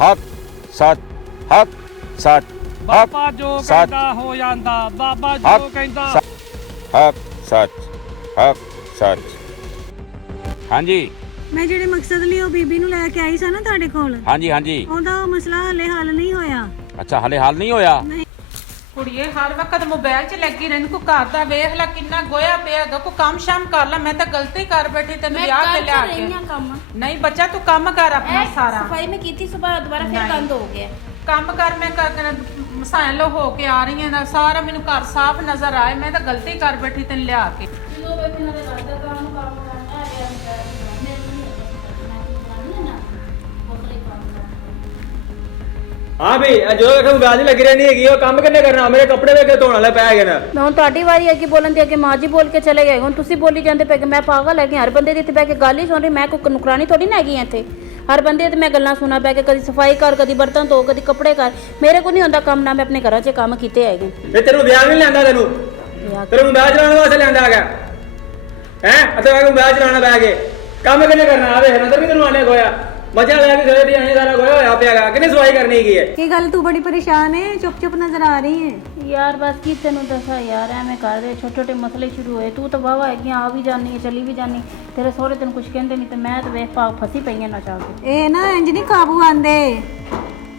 ਹੱਕ ਸੱਚ ਹੱਕ ਸੱਚ ਬਾਬਾ ਜੋ ਕਹਿੰਦਾ ਹੋ ਜਾਂਦਾ ਬਾਬਾ ਜੋ ਕਹਿੰਦਾ ਹੱਕ ਸੱਚ ਹੱਕ ਸੱਚ। ਹਾਂਜੀ ਮੈਂ ਜਿਹੜੇ ਮਕਸਦ ਲਈ ਉਹ ਬੀਬੀ ਨੂੰ ਲੈ ਕੇ ਆਈ ਸੀ ਨਾ ਤੁਹਾਡੇ ਕੋਲ, ਹਾਂਜੀ ਹਾਂਜੀ ਉਹਦਾ ਮਸਲਾ ਹਲੇ ਹੱਲ ਨਹੀਂ ਹੋਇਆ। ਅੱਛਾ ਹਲੇ ਹੱਲ ਨਹੀਂ ਹੋਇਆ। ਕੁੜੀਏ ਹਰ ਵਕਤ ਮੋਬਾਈਲ 'ਚ ਲੱਗੀ ਰਹਿੰਦੀ, ਕੋ ਘਰ ਦਾ ਵੇਖ ਲੈ ਕਿੰਨਾ ਗੋਇਆ ਪਿਆ ਗਾ, ਕੋ ਕੰਮ ਸ਼ਾਮ ਕਰ ਲੈ। ਮੈਂ ਤਾਂ ਗਲਤੀ ਕਰ ਬੈਠੀ ਤੈਨੂੰ ਵਿਆਹ ਕੇ ਲਿਆ ਕੇ। ਨਹੀਂ ਬੱਚਾ ਤੂੰ ਕੰਮ ਕਰ ਆਪਣਾ ਸਾਰਾ। ਸਫਾਈ ਮੈਂ ਕੀਤੀ ਸੁਬਾਹ, ਦੁਬਾਰਾ ਫਿਰ ਬੰਦ ਹੋ ਗਿਆ ਕੰਮ ਕਰ। ਮੈਂ ਮਸਾਇਲ ਲੋ ਹੋ ਕੇ ਆ ਰਹੀ ਹਾਂ, ਸਾਰਾ ਮੈਨੂੰ ਘਰ ਸਾਫ਼ ਨਜ਼ਰ ਆਏ। ਮੈਂ ਤਾਂ ਗਲਤੀ ਕਰ ਬੈਠੀ ਤੈਨੂੰ ਲਿਆ ਕੇ। ਚਲੋ ਵੇ ਮੈਨੂੰ ਦੇ ਘਰ ਦਾ ਕੰਮ ਕਰਨਾ ਹੈ ਯਾਰ, ਹਾਂ ਵੀ ਜੋ ਵੇਖੋ ਮੋਬਾਈਲ ਲੱਗੀ ਰਹਿਣੀ ਹੈਗੀ, ਉਹ ਕੰਮ ਕਿੰਨੇ ਕਰਨਾ? ਮੇਰੇ ਕੱਪੜੇ ਵੇਖ ਕੇ ਧੋਣ ਵਾਲੇ ਪੈ ਗਏ ਨੇ। ਹੁਣ ਤੁਹਾਡੀ ਵਾਰੀ ਅੱਗੇ ਬੋਲਣ ਦੀ, ਅੱਗੇ ਮਾਂ ਜੀ ਬੋਲ ਕੇ ਚਲੇ ਗਏ, ਹੁਣ ਤੁਸੀਂ ਬੋਲੀ ਜਾਂਦੇ ਪਏ ਕਿ ਮੈਂ ਪਾਗਲ ਹੈਗੀ। ਹਰ ਬੰਦੇ ਦੀ ਇੱਥੇ ਬਹਿ ਕੇ ਗੱਲ ਹੀ ਸੁਣ ਰਹੀ, ਮੈਂ ਕੋਈ ਨੁਕਰਾਨੀ ਥੋੜੀ ਨਾ ਹੈਗੀ ਇੱਥੇ। ਹਰ ਬੰਦੇ ਤੇ ਮੈਂ ਗੱਲਾਂ ਸੁਣਾ ਬਹਿ ਕੇ, ਕਦੀ ਸਫਾਈ ਕਰ, ਕਦੀ ਬਰਤਨ ਧੋ, ਕਦੀ ਕੱਪੜੇ ਕਰ। ਮੇਰੇ ਕੋਲ ਨਹੀਂ ਹੁੰਦਾ ਕੰਮ, ਨਾ ਮੈਂ ਆਪਣੇ ਘਰਾਂ 'ਚ ਕੰਮ ਕੀਤੇ ਹੈਗੇ। ਇਹ ਤੈਨੂੰ ਵਿਆਹ ਨਹੀਂ ਲੈਂਦਾ, ਤੈਨੂੰ ਮੋਬਾਈਲ ਚਲਾਉਣ ਵਾਸਤੇ ਲੈਂਦਾ ਹੈਗਾ ਹੈ। ਅਤੇ ਮੋਬਾਈਲ ਚਲਾਉਣਾ ਬਹਿ ਕੇ ਕੰਮ ਕਿੰਨੇ ਕਰਨਾ? ਆ ਵੇਖ ਨਜ਼ਰ ਵੀ ਤੈਨੂੰ ਆਨੇ ਗੋਇਆ ਮਜ਼ਾ ਲੈ ਕੇ ਸੋਏ ਦੀ ਆਏ ਸਾਰਾ ਗੋਇਆ ਹੋਇਆ ਪਿਆਗਾ। ਕਿੰਨੀ ਸਫਾਈ ਕਰਨੀ ਹੈਗੀ ਹੈ? ਕੀ ਗੱਲ ਤੂੰ ਬੜੀ ਪਰੇਸ਼ਾਨ ਹੈ, ਚੁੱਪ ਚੁੱਪ ਨਜ਼ਰ ਆ ਰਹੀ ਹੈ। ਯਾਰ ਬਸ ਕੀ ਤੈਨੂੰ ਦੱਸਾਂ ਯਾਰ, ਐਵੇਂ ਕਰਦੇ ਛੋਟੇ ਛੋਟੇ ਮਸਲੇ ਸ਼ੁਰੂ ਹੋਏ। ਤੂੰ ਤਾਂ ਵਾਵਾ ਹੈਗੀ, ਆ ਵੀ ਜਾਨੀ ਹੈ, ਚਲੀ ਵੀ ਜਾਨੀ। ਤੇਰੇ ਸਹੁਰੇ ਤੈਨੂੰ ਕੁਝ ਕਹਿੰਦੇ ਨਹੀਂ, ਤੇ ਮੈਂ ਤਾਂ ਵੇਖ ਪਾ ਫਸੀ ਪਈਆਂ ਨਾ ਚਾਹ ਕੇ। ਇਹ ਨਾ ਇੰਜ ਨਹੀਂ ਕਾਬੂ ਆਂਦੇ,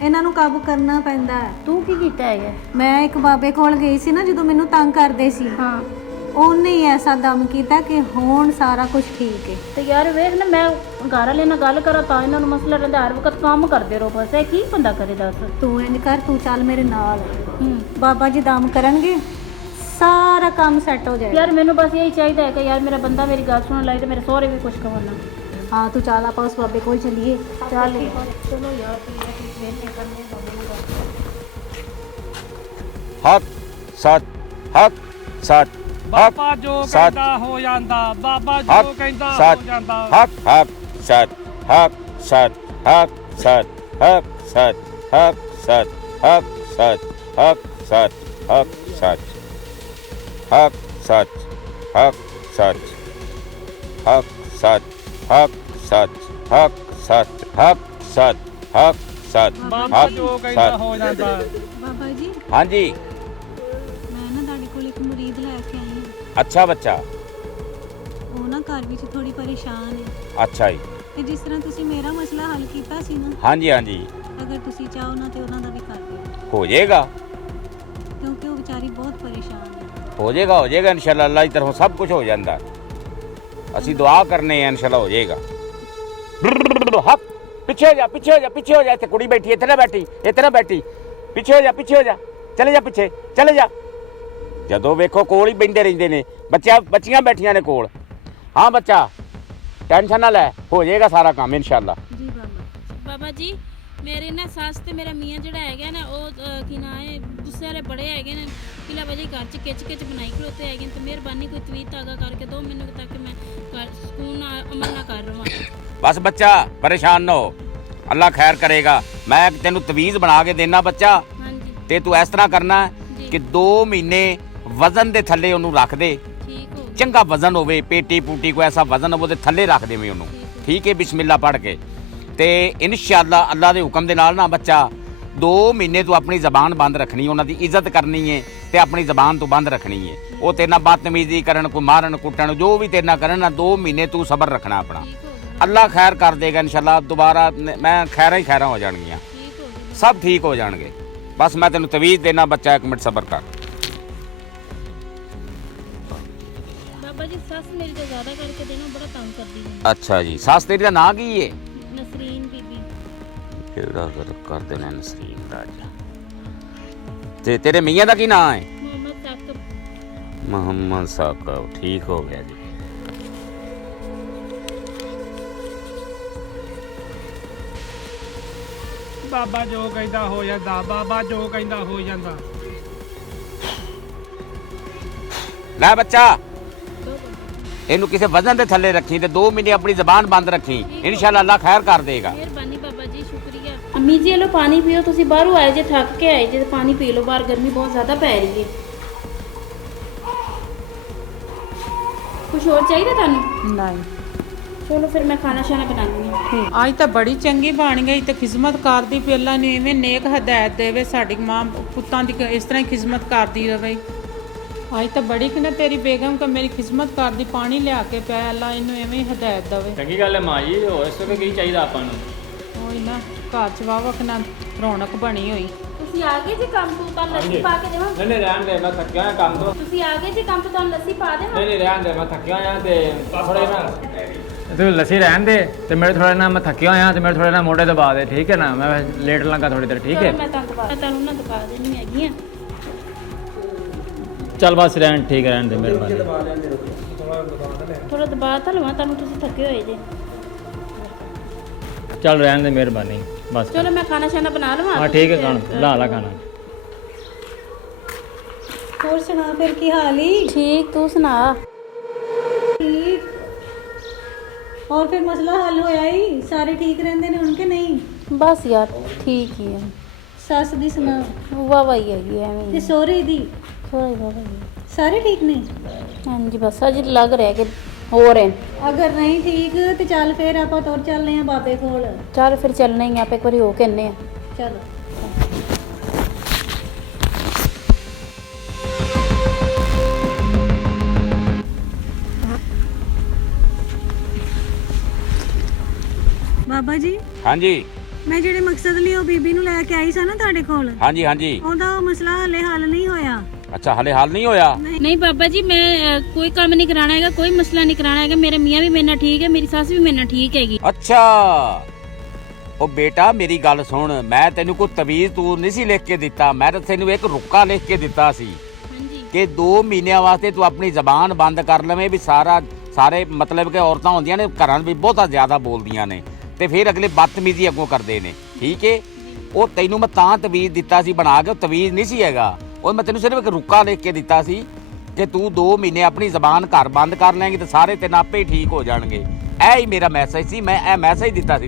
ਇਹਨਾਂ ਨੂੰ ਕਾਬੂ ਕਰਨਾ ਪੈਂਦਾ। ਤੂੰ ਕੀ ਕੀਤਾ ਹੈਗਾ? ਮੈਂ ਇੱਕ ਬਾਬੇ ਕੋਲ ਗਈ ਸੀ ਨਾ, ਜਦੋਂ ਮੈਨੂੰ ਤੰਗ ਕਰਦੇ ਸੀ। ਹਾਂ ਉਹਨੇ ਹੀ ਐਸਾ ਦਮ ਕੀਤਾ ਕਿ ਹੁਣ ਸਾਰਾ ਕੁਝ ਠੀਕ ਹੈ। ਤੇ ਯਾਰ ਵੇਖ ਨਾ, ਮੈਂ ਘਰ ਵਾਲੇ ਨਾਲ ਗੱਲ ਕਰਾਂ ਤਾਂ ਇਹਨਾਂ ਨੂੰ ਮਸਲਾ ਰਹਿੰਦਾ। ਹਰ ਵਕਤ ਕੰਮ ਕਰਦੇ ਰਹੋ, ਬਸ ਇਹ ਕੀ ਬੰਦਾ ਕਰੇ ਦੱਸ। ਤੂੰ ਇੰਜ ਕਰ, ਤੂੰ ਚੱਲ ਮੇਰੇ ਨਾਲ, ਬਾਬਾ ਜੀ ਦਮ ਕਰਨਗੇ, ਸਾਰਾ ਕੰਮ ਸੈੱਟ ਹੋ ਜਾਏਗਾ। ਯਾਰ ਮੈਨੂੰ ਬਸ ਇਹੀ ਚਾਹੀਦਾ ਹੈ ਕਿ ਯਾਰ ਮੇਰਾ ਬੰਦਾ ਮੇਰੀ ਗੱਲ ਸੁਣਨ ਲੱਗੇ ਤੇ ਮੇਰੇ ਸਹੁਰੇ ਵੀ ਕੁਝ ਕਹਣ ਨਾ। ਹਾਂ ਤੂੰ ਚੱਲ, ਆਪਾਂ ਉਸ ਬਾਬੇ ਕੋਲ ਚੱਲੀਏ। ਚੱਲ ਚਲੋ ਯਾਰ, ਹੱਕ ਸੱਚ ਹੱਕ ਸੱਚ ਬਾਬਾ ਜੋ ਕਹਿੰਦਾ ਹੋ ਜਾਂਦਾ ਬਾਬਾ ਜੋ ਕਹਿੰਦਾ ਹੋ ਜਾਂਦਾ ਹੱਕ ਹੱਕ ਸੱਚ ਹੱਕ ਸੱਚ ਹੱਕ ਸੱਚ ਹੱਕ ਸੱਚ ਹੱਕ ਸੱਚ ਹੱਕ ਸੱਚ ਹੱਕ ਸੱਚ ਹੱਕ ਸੱਚ ਹੱਕ ਸੱਚ ਹੱਕ ਸੱਚ ਹੱਕ ਸੱਚ ਹੱਕ ਸੱਚ ਹੱਕ ਸੱਚ ਹੱਕ ਸੱਚ ਹੱਕ ਸੱਚ ਬਾਬਾ ਜੋ ਕਹਿੰਦਾ ਹੋ ਜਾਂਦਾ। ਬਾਬਾ ਜੀ ਹਾਂਜੀ ਮੈਂ ਨਾ ਤੁਹਾਡੇ ਕੋਲ ਇੱਕ ਮੁਰੀਦ ਲੈ ਕੇ ਆਈ ਹਾਂ। ਅੱਛਾ ਬੱਚਾ, ਉਹ ਨਾ ਘਰ ਵਿੱਚ ਥੋੜੀ ਪਰੇਸ਼ਾਨ ਹੈ, ਅੱਛਾ ਜੀ। ਤੇ ਜਿਸ ਤਰ੍ਹਾਂ ਤੁਸੀਂ ਮੇਰਾ ਮਸਲਾ ਹੱਲ ਕੀਤਾ ਸੀ ਨਾ, ਹਾਂਜੀ ਹਾਂਜੀ ਅਗਰ ਤੁਸੀਂ ਚਾਹੋ ਨਾ ਤੇ ਉਹਨਾਂ ਦਾ ਵੀ ਕਰ ਦਿਓ, ਹੋ ਜਾਏਗਾ ਕਿਉਂਕਿ ਉਹ ਵਿਚਾਰੀ ਬਹੁਤ ਪਰੇਸ਼ਾਨ ਹੈ। ਹੋ ਜਾਏਗਾ ਇਨਸ਼ਾਅੱਲਾ। ਅੱਲਾਹ ਦੀ ਤਰਫੋਂ ਸਭ ਕੁਝ ਹੋ ਜਾਂਦਾ। ਅਸੀਂ ਦੁਆ ਕਰਨੇ ਆ, ਇਨਸ਼ਾਅੱਲਾ ਹੋ ਜਾਏਗਾ। ਹੱਕ ਪਿੱਛੇ ਹੋ ਜਾ, ਪਿੱਛੇ ਹੋ ਜਾ, ਪਿੱਛੇ ਹੋ ਜਾ। ਇੱਥੇ ਕੁੜੀ ਬੈਠੀ, ਇੱਥੇ ਨਾ ਬੈਠੀ, ਇੱਥੇ ਨਾ ਬੈਠੀ। ਪਿੱਛੇ ਹੋ ਜਾ, ਪਿੱਛੇ ਹੋ ਜਾ, ਚਲੇ ਜਾ ਪਿੱਛੇ, ਚਲੇ ਜਾ। ਜਦੋਂ ਵੇਖੋ ਕੋਲ ਹੀ ਬੈਠੇ ਰਹਿੰਦੇ ਨੇ, ਬੱਚੀਆਂ ਬੈਠੀਆਂ ਨੇ ਕੋਲ। ਹਾਂ ਬੱਚਾ ਟੈਨਸ਼ਨ ਨਾ ਲੈ, ਹੋ ਜਾਏਗਾ ਸਾਰਾ ਕੰਮ ਇਨਸ਼ਾਅੱਲਾ। ਜੀ ਬਾਬਾ। ਬਾਬਾ ਜੀ ਮੇਰੇ ਨਾ ਸੱਸ ਤੇ ਮੇਰਾ ਮੀਆਂ ਜਿਹੜਾ ਹੈਗਾ ਨਾ, ਉਹ ਕੀ ਨਾ ਹੈ, ਗੁੱਸੇ ਵਾਲੇ ਬੜੇ ਹੈਗੇ ਨੇ। ਕਿਲਾ ਵਜੇ ਘਰ 'ਚ ਕਿਚ ਬਣਾਈ ਖਲੋਤੇ ਹੈਗੇ ਨੇ। ਤੇ ਮਿਹਰਬਾਨੀ ਕੋਈ ਤਵੀਤ ਤਾਗਾ ਕਰਕੇ ਦਿਓ ਮੈਨੂੰ, ਤਾਂ ਕਿ ਮੈਂ ਸਕੂਨ ਨਾਲ ਅਮਲ ਨਾ ਕਰ ਰਵਾਂ। ਬਸ ਬੱਚਾ ਪਰੇਸ਼ਾਨ ਨਾ ਹੋ, ਅੱਲਾ ਖੈਰ ਕਰੇਗਾ। ਮੈਂ ਤੈਨੂੰ ਤਵੀਜ਼ ਬਣਾ ਕੇ ਦੇਣਾ ਬੱਚਾ, ਹਾਂਜੀ ਤੇ ਤੂੰ ਇਸ ਤਰ੍ਹਾਂ ਕਰਨਾ ਕਿ 2 ਮਹੀਨੇ ਵਜ਼ਨ ਦੇ ਥੱਲੇ ਉਹਨੂੰ ਰੱਖ ਦੇ। ਠੀਕ ਹੋ ਗਿਆ। ਚੰਗਾ ਵਜ਼ਨ ਹੋਵੇ, ਪੇਟੀ ਪੂਟੀ ਕੋਈ ਐਸਾ ਵਜ਼ਨ ਹੋਵੇ ਉਹਦੇ ਥੱਲੇ ਰੱਖ ਦੇਵੇਂ ਉਹਨੂੰ, ਠੀਕ ਹੈ? ਬਿਸਮਿਲ੍ਲਾ ਪੜ੍ਹ ਕੇ। ਤੇ ਇਨਸ਼ਾਅੱਲਾ ਅੱਲਾ ਦੇ ਹੁਕਮ ਦੇ ਨਾਲ ਨਾ ਬੱਚਾ 2 ਮਹੀਨੇ ਤੂੰ ਆਪਣੀ ਜ਼ਬਾਨ ਬੰਦ ਰੱਖਣੀ, ਉਹਨਾਂ ਦੀ ਇੱਜ਼ਤ ਕਰਨੀ ਹੈ ਤੇ ਆਪਣੀ ਜ਼ਬਾਨ ਤੋਂ ਬੰਦ ਰੱਖਣੀ ਹੈ। ਉਹ ਤੇਰੇ ਨਾਲ ਬਦਤਮੀਜ਼ੀ ਕਰਨ, ਕੋਈ ਮਾਰਨ ਕੁੱਟਣ, ਜੋ ਵੀ ਤੇਰੇ ਨਾਲ ਕਰਨ ਨਾ, 2 ਮਹੀਨੇ ਤੂੰ ਸਬਰ ਰੱਖਣਾ ਆਪਣਾ। ਅੱਲਾ ਖੈਰ ਕਰ ਦੇਗਾ ਇਨਸ਼ਾਅੱਲਾ। ਦੁਬਾਰਾ ਮੈਂ ਖੈਰਾਂ ਹੀ ਖੈਰਾਂ ਹੋ ਜਾਣਗੀਆਂ, ਸਭ ਠੀਕ ਹੋ ਜਾਣਗੇ। ਬਸ ਮੈਂ ਤੈਨੂੰ ਤਵੀਜ਼ ਦੇਣਾ ਬੱਚਾ, 1 ਮਿੰਟ ਸਬਰ ਕਰ। ਬਾਬਾ ਜੀ ਸੱਸ ਮੇਰੀ ਤੋਂ ਜ਼ਿਆਦਾ ਕਰਕੇ ਦੇਣਾ, ਬੜਾ ਤੰਗ ਕਰਦੀ ਹੈ। ਅੱਛਾ ਜੀ, ਸੱਸ ਤੇਰੀ ਦਾ ਨਾਂ ਕੀ ਹੈ? ਨਸਰੀਨ ਬੀਬੀ। ਕਿਹੜਾ ਕਰ ਦੇਣਾ ਨਸਰੀਨ ਦਾ ਅੱਜ। ਤੇ ਤੇਰੇ ਮੀਆਂ ਦਾ ਕੀ ਨਾਂ ਹੈ? ਮੁਹੰਮਦ ਸਾਕਬ। ਮੁਹੰਮਦ ਸਾਕਬ, ਠੀਕ ਹੋ ਗਿਆ ਜੀ। ਬਾਬਾ ਜੋ ਕਹਿੰਦਾ ਹੋ ਜਾਂਦਾ ਬਾਬਾ ਜੋ ਕਹਿੰਦਾ ਹੋ ਜਾਂਦਾ। ਲੈ ਬੱਚਾ ਇਹਨੂੰ ਕਿਸੇ ਵਜ਼ਨ ਦੇ ਥੱਲੇ ਰੱਖੀ ਤੇ 2 ਮਹੀਨੇ ਆਪਣੀ ਜ਼ਬਾਨ ਬੰਦ ਰੱਖੀ, ਇਨਸ਼ਾਅੱਲਾ ਅੱਲਾ ਖੈਰ ਕਰ ਦੇਗਾ। ਮਿਹਰਬਾਨੀ ਬਾਬਾ ਜੀ, ਸ਼ੁਕਰੀਆ। ਅੰਮੀ ਜੀ ਲੋ ਪਾਣੀ ਪੀਓ, ਤੁਸੀਂ ਬਾਹਰੋਂ ਆਏ ਜੇ, ਥੱਕ ਕੇ ਆਏ ਜੇ, ਪਾਣੀ ਪੀ ਲਓ, ਬਾਹਰ ਗਰਮੀ ਬਹੁਤ ਜ਼ਿਆਦਾ ਪੈ ਰਹੀ ਹੈ। ਕੁਝ ਹੋਰ ਚਾਹੀਦਾ ਤੁਹਾਨੂੰ? ਨਹੀਂ ਚਲੋ ਫਿਰ ਮੈਂ ਖਾਣਾ ਸ਼ਾਨਾ ਬਣਾਉਂਦੀ ਹਾਂ। ਠੀਕ। ਅੱਜ ਤਾਂ ਬੜੀ ਚੰਗੀ ਬਣ ਗਈ ਤੇ ਖਿਦਮਤ ਕਰਦੀ ਪਹਿਲਾਂ ਨੂੰ ਇਵੇਂ ਨੇਕ ਹਦਾਇਤ ਦੇਵੇ ਸਾਡੀ ਮਾਂ ਪੁੱਤਾਂ ਦੀ ਇਸ ਤਰ੍ਹਾਂ ਹੀ ਖਿਦਮਤ ਕਰਦੀ ਰਵੇ। ਅੱਜ ਤਾਂ ਬੜੀ ਕਿ ਨਾ ਤੇਰੀ ਬੇਗਮ ਕਿ ਮੇਰੀ ਖਿਦਮਤ ਕਰਦੀ ਪਾਣੀ ਲਿਆ ਕੇ ਪਿਆ ਅੱਲਾ ਇਹਨੂੰ ਐਵੇਂ ਹੀ ਹਦਾਇਤ ਦੇਵੇ। ਚੰਗੀ ਗੱਲ ਹੈ ਮਾਂ ਜੀ, ਹੋਰ ਇਸ ਤੋਂ ਕੀ ਚਾਹੀਦਾ ਆਪਾਂ ਨੂੰ। ਉਹੀ ਨਾ ਘਰ ਚ ਵਾਵਾ ਕਿੰਨਾ ਰੌਣਕ ਬਣੀ ਹੋਈ। ਤੁਸੀਂ ਆ ਗਏ ਜੀ ਕੰਮ ਤੋਂ? ਤਾਂ ਲੱਸੀ ਪਾ ਕੇ ਦੇਵਾਂ? ਨਹੀਂ ਰਹਿਣ ਦੇ, ਮੈਂ ਥੱਕਿਆ ਹੋਇਆ ਕੰਮ ਤੋਂ। ਤੁਸੀਂ ਆ ਗਏ ਜੀ ਕੰਮ ਤੋਂ? ਤਾਂ ਲੱਸੀ ਪਾ ਦੇਵਾਂ? ਨਹੀਂ ਰਹਿਣ ਦੇ, ਮੈਂ ਥੱਕਿਆ ਹੋਇਆ ਤੇ ਥੋੜੇ ਨਾ ਤੂੰ ਲੱਸੀ ਰਹਿਣ ਦੇ ਤੇ ਮੇਰੇ ਥੋੜੇ ਨਾ ਮੈਂ ਥੱਕਿਆ ਹੋਇਆ ਤੇ ਮੇਰੇ ਥੋੜੇ ਨਾ ਮੋਢੇ ਦਬਾ ਦੇ, ਠੀਕ ਹੈ ਨਾ? ਮੈਂ ਲੇਟ ਲਾਂਗਾ ਥੋੜੀ ਦੇਰ, ਠੀਕ ਹੈ? ਮੈਂ ਤੁਹਾਨੂੰ ਨਾ ਦਬਾ ਦੇਣੀ ਹੈਗੀ ਆ। ਚੱਲ ਬਸ ਰਹਿਣ, ਠੀਕ ਹੈ, ਰਹਿਣ ਦੇ, ਮਿਹਰਬਾਨੀ। ਥੋੜਾ ਦਬਾ ਤਾਂ ਲਵਾਂ ਤੁਹਾਨੂੰ, ਤੁਸੀਂ ਥੱਕੇ ਹੋਏ ਜੇ। ਚੱਲ ਰਹਿਣ ਦੇ, ਮਿਹਰਬਾਨੀ ਬਸ। ਚਲੋ ਮੈਂ ਖਾਣਾ ਸ਼ਾਨਾ ਬਣਾ ਲਵਾਂ। ਹਾਂ ਠੀਕ ਹੈ, ਲਾ ਖਾਣਾ। ਹੋਰ ਸੁਣਾ ਫਿਰ ਕੀ ਹਾਲ ਈ? ਠੀਕ, ਤੂੰ ਸੁਣਾ? ਠੀਕ। ਹੋਰ ਫਿਰ ਮਸਲਾ ਹੱਲ ਹੋਇਆ ਈ? ਸਾਰੇ ਠੀਕ ਰਹਿੰਦੇ ਨੇ ਹੁਣ ਕਿ ਨਹੀਂ? ਬਸ ਯਾਰ ਠੀਕ ਹੀ ਹੈ। ਸੱਸ ਦੀ ਸੁਣਾ? ਵਾਵਾ ਹੀ ਹੈਗੀ ਐਵੇਂ ਤੇ ਸਹੁਰੇ ਦੀ? ਥੋੜਾ ਵਾਵਾ ਹੀ। ਸਾਰੇ ਠੀਕ ਨੇ? ਹਾਂਜੀ ਬਸ ਅਜੇ ਲੱਗ ਰਿਹਾ ਕਿ ਹੋ ਰਹੇ। ਅਗਰ ਨਹੀਂ ਠੀਕ ਤੇ ਚੱਲ ਫਿਰ ਆਪਾਂ ਤੁਰ ਚੱਲਦੇ ਆਂ ਬਾਬੇ ਕੋਲ। ਚੱਲ ਫਿਰ ਚੱਲਣਾ ਹੀ ਆਪੇ ਇੱਕ ਵਾਰੀ ਹੋ ਕੇ ਆਨੇ ਆ। ਚਲੋ। ਬਾਬਾ ਜੀ, ਹਾਂਜੀ ਮੈਂ ਜਿਹੜੇ ਮਕਸਦ ਲਈ ਉਹ ਬੀਬੀ ਨੂੰ ਲੈ ਕੇ ਆਈ ਸਾਂ ਨਾ ਤੁਹਾਡੇ ਕੋਲ, ਹਾਂਜੀ ਹਾਂਜੀ। ਉਹਦਾ ਉਹ ਮਸਲਾ ਹੱਲ ਨਹੀਂ ਹੋਇਆ। ਅੱਛਾ, ਹਲੇ ਹੱਲ ਨਹੀਂ ਹੋਇਆ? ਨਹੀਂ ਬਾਬਾ ਜੀ, ਮੈਂ ਕੋਈ ਕੰਮ ਨਹੀਂ ਕਰਾਣਾ ਹੈਗਾ, ਕੋਈ ਮਸਲਾ ਨਹੀਂ ਕਰਾਣਾ ਹੈਗਾ। ਮੇਰੇ ਮੀਆਂ ਵੀ ਮੇਰੇ ਨਾਲ ਠੀਕ ਹੈ, ਮੇਰੀ ਸੱਸ ਵੀ ਮੇਰੇ ਨਾਲ ਠੀਕ ਹੈਗੀ। ਅੱਛਾ, ਉਹ ਬੇਟਾ ਮੇਰੀ ਗੱਲ ਸੁਣ, ਮੈਂ ਤੈਨੂੰ ਕੋਈ ਤਵੀਜ਼ ਤੂੰ ਨਹੀਂ ਸੀ ਲਿਖ ਕੇ ਦਿੱਤਾ, ਮੈਂ ਤਾਂ ਤੈਨੂੰ ਇੱਕ ਰੁੱਕਾ ਲਿਖ ਕੇ ਦਿੱਤਾ ਸੀ ਹਾਂਜੀ ਕਿ 2 ਮਹੀਨਿਆਂ ਵਾਸਤੇ ਤੂੰ ਆਪਣੀ ਜ਼ਬਾਨ ਬੰਦ ਕਰ ਲਵੇਂ। ਵੀ ਸਾਰੇ ਮਤਲਬ ਕਿ ਔਰਤਾਂ ਹੁੰਦੀਆਂ ਨੇ ਘਰਾਂ ਵਿੱਚ ਬਹੁਤਾ ਜ਼ਿਆਦਾ ਬੋਲਦੀਆਂ ਨੇ ਤੇ ਫਿਰ ਅਗਲੇ ਬਦਤਮੀਜ਼ੀ ਅੱਗੋਂ ਕਰਦੇ ਨੇ, ਠੀਕ ਹੈ? ਉਹ ਤੈਨੂੰ ਮੈਂ ਤਾਂ ਤਵੀਜ਼ ਦਿੱਤਾ ਸੀ ਬਣਾ ਕੇ, ਉਹ ਤਵੀਜ਼ ਨਹੀਂ ਸੀ ਹੈਗਾ। ਉਹ ਮੈਂ ਤੈਨੂੰ ਸਿਰਫ ਇੱਕ ਰੁੱਕਾ ਲਿਖ ਕੇ ਦਿੱਤਾ ਸੀ ਕਿ ਤੂੰ 2 ਮਹੀਨੇ ਆਪਣੀ ਜ਼ਬਾਨ ਘਰ ਬੰਦ ਕਰ ਲਏਂਗੀ ਤੇ ਸਾਰੇ ਤੇਰੇ ਆਪੇ ਹੀ ਠੀਕ ਹੋ ਜਾਣਗੇ। ਇਹ ਹੀ ਮੇਰਾ ਮੈਸੇਜ ਸੀ, ਮੈਂ ਇਹ ਮੈਸੇਜ ਦਿੱਤਾ ਸੀ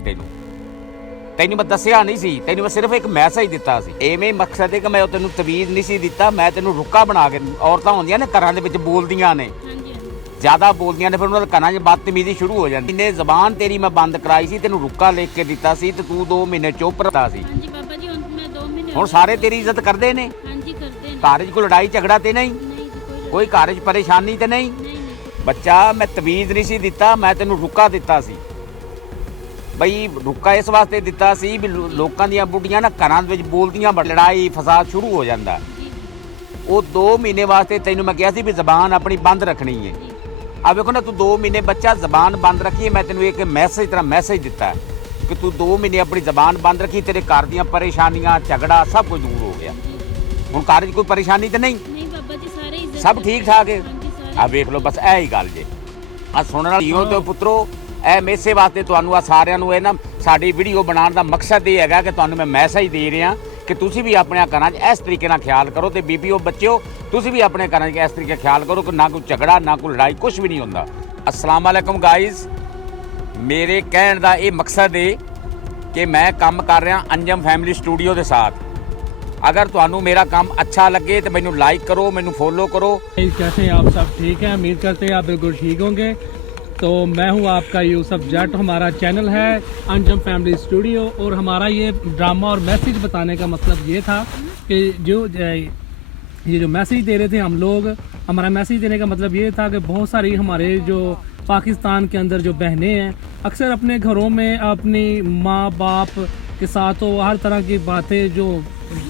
ਤੈਨੂੰ ਮੈਂ ਦੱਸਿਆ ਨਹੀਂ ਸੀ, ਤੈਨੂੰ ਮੈਂ ਸਿਰਫ ਇੱਕ ਮੈਸੇਜ ਦਿੱਤਾ ਸੀ। ਐਵੇਂ ਮਕਸਦ ਹੈ ਕਿ ਮੈਂ ਤੈਨੂੰ ਤਵੀਜ਼ ਨਹੀਂ ਸੀ ਦਿੱਤਾ, ਮੈਂ ਤੈਨੂੰ ਰੁੱਕਾ ਬਣਾ ਕੇ। ਔਰਤਾਂ ਹੁੰਦੀਆਂ ਨੇ ਘਰਾਂ ਦੇ ਵਿੱਚ ਬੋਲਦੀਆਂ ਨੇ, ਜ਼ਿਆਦਾ ਬੋਲਦੀਆਂ ਨੇ, ਫਿਰ ਉਹਨਾਂ ਦੇ ਕੰਨਾਂ 'ਚ ਬਦਤਮੀਜ਼ੀ ਸ਼ੁਰੂ ਹੋ ਜਾਂਦੀ। ਇਹਨੇ ਜ਼ਬਾਨ ਤੇਰੀ ਮੈਂ ਬੰਦ ਕਰਾਈ ਸੀ, ਤੈਨੂੰ ਰੁੱਕਾ ਲਿਖ ਕੇ ਦਿੱਤਾ ਸੀ ਤੇ ਤੂੰ 2 ਮਹੀਨੇ ਚੁੱਪ ਰਿਹਾ ਸੀ। ਹਾਂਜੀ ਬਾਬਾ ਜੀ, ਹੁਣ ਮੈਂ 2 ਮਹੀਨੇ ਹੁਣ ਸਾਰੇ ਤੇਰੀ ਇੱਜ਼ਤ ਕਰਦੇ ਨੇ? ਹਾਂਜੀ ਕਰਦੇ ਨੇ। ਘਰ 'ਚ ਕੋਈ ਲੜਾਈ ਝਗੜਾ ਤੇ ਨਹੀਂ? ਨਹੀਂ ਜੀ, ਕੋਈ ਘਰ 'ਚ ਪਰੇਸ਼ਾਨੀ ਤੇ ਨਹੀਂ? ਬੱਚਾ, ਮੈਂ ਤਵੀਜ਼ ਨਹੀਂ ਸੀ ਦਿੱਤਾ, ਮੈਂ ਤੈਨੂੰ ਰੁੱਕਾ ਦਿੱਤਾ ਸੀ। ਬਈ ਰੁੱਕਾ ਇਸ ਵਾਸਤੇ ਦਿੱਤਾ ਸੀ ਵੀ ਲੋਕਾਂ ਦੀਆਂ ਬੁੱਢੀਆਂ ਨਾ ਘਰਾਂ ਵਿੱਚ ਬੋਲਦੀਆਂ, ਲੜਾਈ ਫਸਾਦ ਸ਼ੁਰੂ ਹੋ ਜਾਂਦਾ। ਉਹ 2 ਮਹੀਨੇ ਵਾਸਤੇ ਤੈਨੂੰ ਮੈਂ ਕਿਹਾ ਸੀ ਵੀ ਜ਼ਬਾਨ ਆਪਣੀ ਬੰਦ ਰੱਖਣੀ ਹੈ। ਆ ਵੇਖੋ ਨਾ, ਤੂੰ 2 ਮਹੀਨੇ ਬੱਚਾ ਜ਼ਬਾਨ ਬੰਦ ਰੱਖੀ। ਮੈਂ ਤੈਨੂੰ ਇੱਕ ਮੈਸੇਜ ਤਰ੍ਹਾਂ ਮੈਸੇਜ ਦਿੱਤਾ ਕਿ ਤੂੰ 2 ਮਹੀਨੇ ਆਪਣੀ ਜ਼ਬਾਨ ਬੰਦ ਰੱਖੀ, ਤੇਰੇ ਘਰ ਦੀਆਂ ਪਰੇਸ਼ਾਨੀਆਂ, ਝਗੜਾ ਸਭ ਕੁਝ ਦੂਰ ਹੋ ਗਿਆ। ਹੁਣ ਘਰ 'ਚ ਕੋਈ ਪਰੇਸ਼ਾਨੀ ਤੇ ਨਹੀਂ? ਨਹੀਂ ਬਾਬਾ ਜੀ, ਸਾਰੇ ਇੱਜ਼ਤ ਸਭ ਠੀਕ ਠਾਕ ਹੈ। ਹਾਂਜੀ ਸਾਰੇ। ਆ ਵੇਖ ਲਓ, ਬਸ ਇਹ ਹੀ ਗੱਲ ਜੇ। ਆ ਸੁਣਨ ਵਾਲਿਓ ਤੇ ਪੁੱਤਰੋ, ਇਹ ਮੈਸੇਜ ਵਾਸਤੇ ਤੁਹਾਨੂੰ ਆ ਸਾਰਿਆਂ ਨੂੰ ਇਹ ਨਾ ਸਾਡੀ ਵੀਡੀਓ ਬਣਾਉਣ ਦਾ ਮਕਸਦ ਇਹ ਹੈਗਾ ਕਿ ਤੁਹਾਨੂੰ ਮੈਂ ਮੈਸੇਜ ਦੇ ਰਿਹਾ ਕਿ ਤੁਸੀਂ ਵੀ ਆਪਣੇ ਘਰਾਂ 'ਚ ਇਸ ਤਰੀਕੇ ਨਾਲ ਖਿਆਲ ਕਰੋ। ਤੇ ਬੀਬੀਓ ਬੱਚਿਓ, ਤੁਸੀਂ ਵੀ ਆਪਣੇ ਘਰਾਂ 'ਚ ਇਸ ਤਰੀਕੇ ਖਿਆਲ ਕਰੋ ਕਿ ਨਾ ਕੋਈ ਝਗੜਾ, ਨਾ ਕੋਈ ਲੜਾਈ, ਕੁਝ ਵੀ ਨਹੀਂ ਹੁੰਦਾ। अस्सलाम वालेकुम गाइस, मेरे कहने का ये मकसद है कि मैं काम कर रहा अंजम फैमिली स्टूडियो के साथ। अगर तुहानू मेरा काम अच्छा लगे तो मैनू लाइक करो, मैनू फॉलो करो। कैसे हैं आप सब? ठीक है, उम्मीद करते हैं आप बिल्कुल ठीक होंगे। तो मैं हूं आपका यूसुफ जट, हमारा चैनल है अंजम फैमिली स्टूडियो और हमारा ये ड्रामा और मैसेज बताने का मतलब ये था कि ये जो मैसेज दे रहे थे हम लोग, हमारा मैसेज देने का मतलब ये था कि बहुत सारी हमारे जो पाकिस्तान के अंदर जो बहनें हैं अक्सर अपने घरों में अपनी माँ बाप के साथ तो हर तरह की बातें जो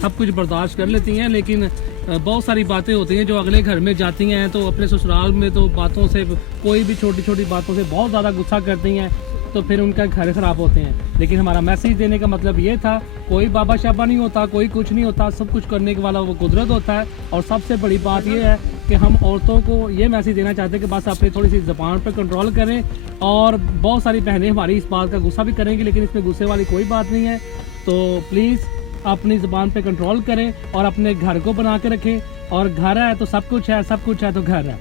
सब कुछ बर्दाश्त कर लेती हैं, लेकिन बहुत सारी बातें होती हैं जो अगले घर में जाती हैं तो अपने ससुराल में तो बातों से, कोई भी छोटी छोटी बातों से बहुत ज़्यादा गुस्सा करती हैं, तो फिर उनका घर ख़राब होते हैं। लेकिन हमारा मैसेज देने का मतलब ये था, कोई बाबा शाबा नहीं होता, कोई कुछ नहीं होता, सब कुछ करने के वाला वो कुदरत होता है। और सबसे बड़ी बात ये है कि हम औरतों को ये मैसेज देना चाहते हैं कि बस अपनी थोड़ी सी ज़बान पर कंट्रोल करें। और बहुत सारी बहनें हमारी इस बात का गुस्सा भी करेंगी, लेकिन इसमें गुस्से वाली कोई बात नहीं है। तो प्लीज़ अपनी ज़बान पे कंट्रोल करें और अपने घर को बना के रखें। और घर है तो सब कुछ है, सब कुछ है तो घर है।